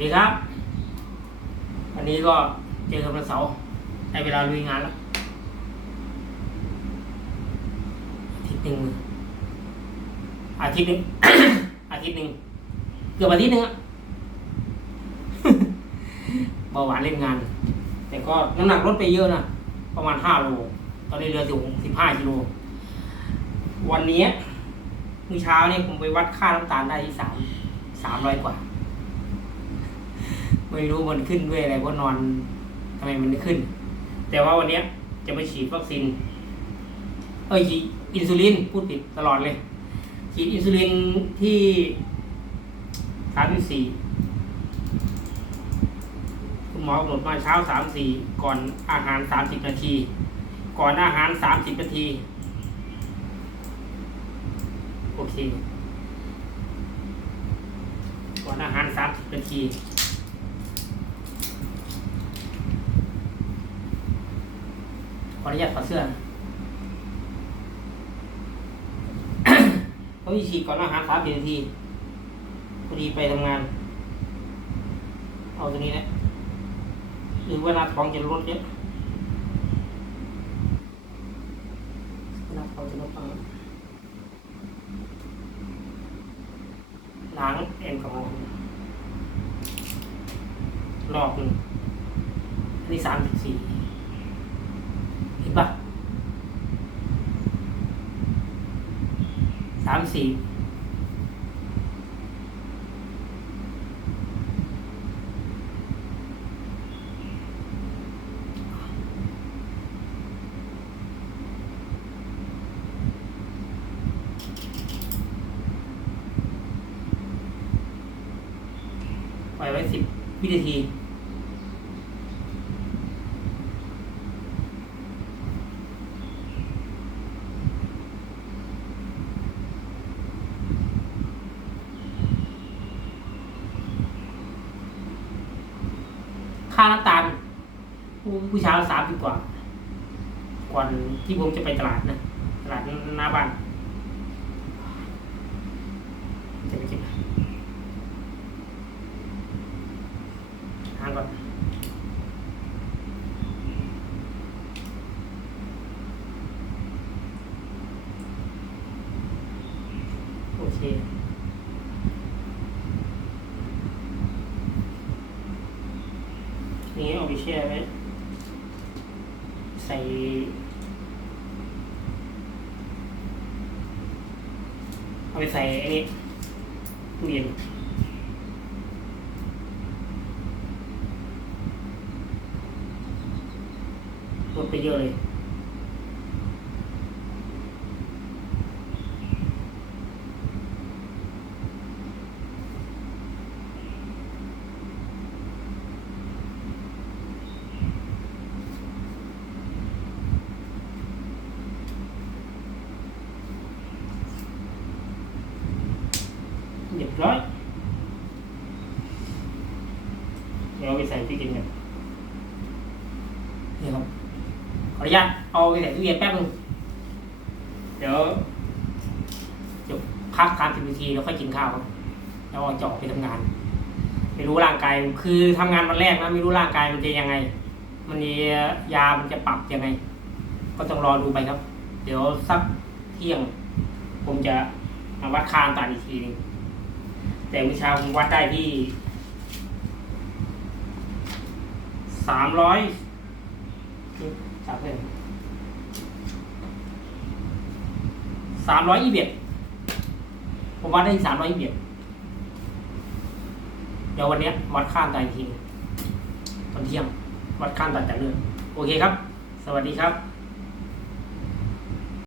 ดีครับ วันนี้ก็เจอกันวันเสาร์ได้เวลาลุยงานแล้วอาทิตย์หนึ่งอาทิตย์หนึ่งอาทิตย์หนึ่งเกือบอาทิตย์หนึ่งอะเบาหวานเล่นงาน แต่ก็น้ำหนักลดไปเยอะนะประมาณห้าโลตอนนี้เหลือถึงสิบห้ากิโลวันนี้มื้อเช้าเนี่ยผมไปวัดค่าน้ำตาลได้ที่สามสามร้อยกว่า ไม่รู้มันขึ้นด้วยอะไรเพราะนอนทำไมมันไม่ขึ้น แต่ว่าวันเนี้ยจะไปฉีดวัคซีนเอ้ยฉีดอินซูลินพูดผิดตลอดเลย ฉีดอินซูลินที่สามสี่คุณหมอกำหนดมาเช้าสามสี่ก่อนอาหารสามสิบนาที ก่อนอาหารสามสิบนาที โอเค ก่อนอาหารสามสิบนาที ออนุญาตถอดเสื้อเขาจะฉีดก่อนอาหารสามสิบนาทีพอดีไปทำงาน เอาตัวนี้แหละหรือเวลาท้องจะลดเยอะเวลาท้องจะลดบ้างล้างแอลกอฮอล์รอบหนึ่งอันนี้สามสิบสี่ เห็นปะ สามสี่ปล่อยไว้สิบวินาที น้ำตาลผู้ชายสามสิบกว่า ก่อนที่ผมจะไปตลาดนะตลาดหน้าบ้านจะไปกินหางก่อนโอเค นี้เอาไปแช่ไว้ใส่เอาไปใส่ไอ้นี่ตู้เย็นลดไปเยอะเลย เรียบร้อย เดี๋ยวเอาไปใส่ตู้เย็นกันนี่ครับขออนุญาตเอาไปใส่ตู้เย็นแป๊บนึงเดี๋ยวเดี๋ยวพักสามสิบนาทีแล้วค่อยกินข้าวครับแล้วเอาจอกไปทำงาน ไม่รู้ร่างกายคือทำงานวันแรกนะไม่รู้ร่างกายมันจะยังไง มันมียามันจะปรับยังไง ก็ต้องรอดูไปครับ เดี๋ยวสักเที่ยง ผมจะมาวัดคานตาลอีกทีหนึง แต่เมื่อเช้าผมวัดได้ที่สามร้อยสามเท่าไหร่สามร้อยยี่สิบเอ็ดผมวัดได้ที่สามร้อยยี่สิบเดเดี๋ยววันนี้วัดค่าน้ำตาลอีกทีตอนเที่ยง วัดค่าน้ำตาลจากเลือดโอเคครับ สวัสดีครับ